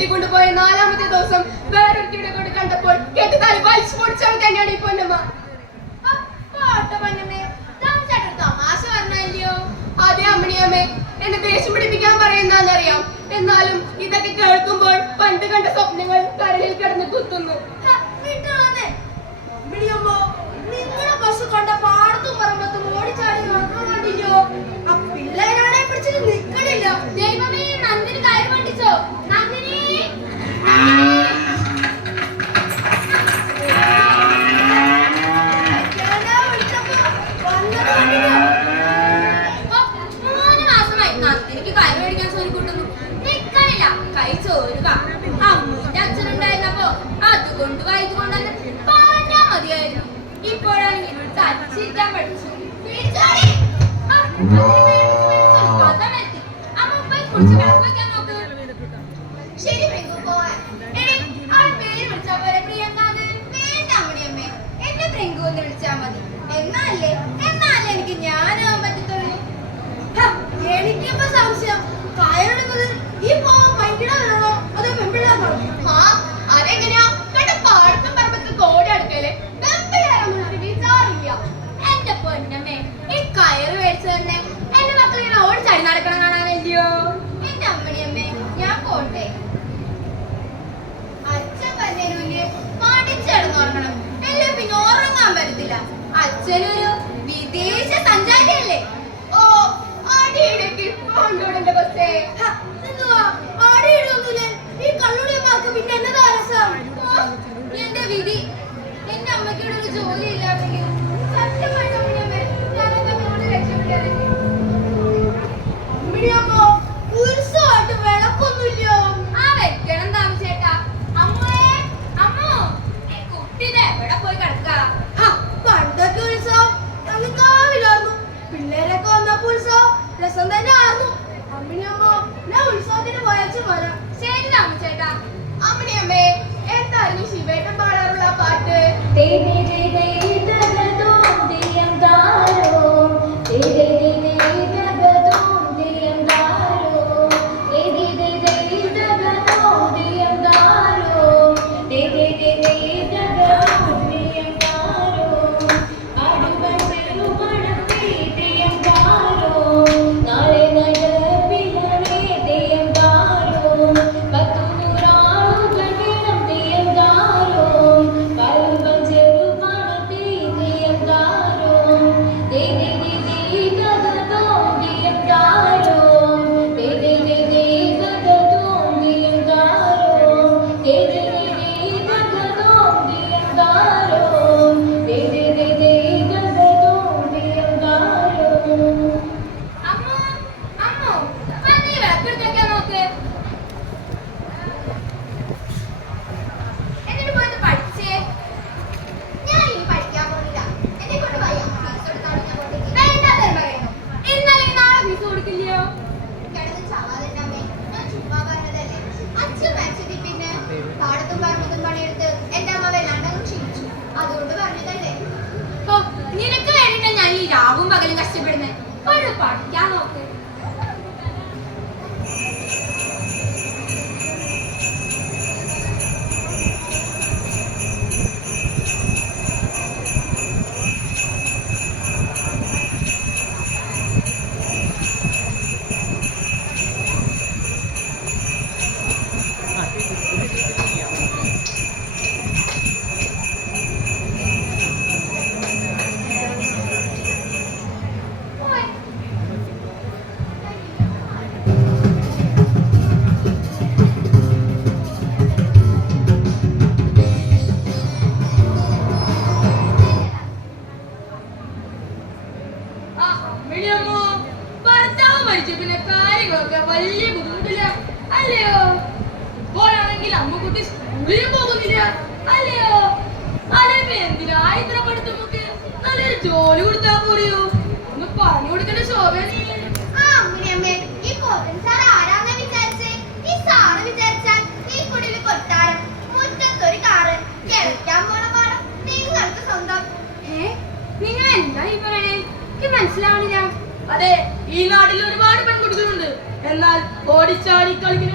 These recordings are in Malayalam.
കെട്ടിക്കൊണ്ടുപോയ നാലാമത്തെ ദിവസം വേറൊരുത്തിയുടെ കൂടെ കണ്ടപ്പോൾ കെട്ടിത്താലി വലിച്ചു പൊടിച്ചവൾ തന്നെയാണ് ഈ പൊന്നമ്മ. തമാശ പറഞ്ഞല്ലോ അതെ അമ്മണിയമ്മേ എന്നെ ദേഷ്യം പിടിപ്പിക്കാൻ പറയുന്നറിയാം എന്നാലും ഇതൊക്കെ കേൾക്കുമ്പോൾ പണ്ട് കണ്ട സ്വപ്നങ്ങൾ കരളിൽ കിടന്ന് കുത്തുന്നു. Sit down, എന്റെ വിധി. എന്റെ അമ്മയ്ക്കിവിടെ ജോലിയില്ല. കളിക്കുന്ന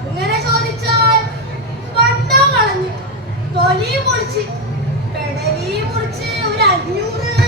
അങ്ങനെ ചോദിച്ചാൽ പണ്ടോ കളഞ്ഞ് തൊലിയും പൊളിച്ച് പെടലിയും പൊളിച്ച് ഒരു അഞ്ഞൂറ്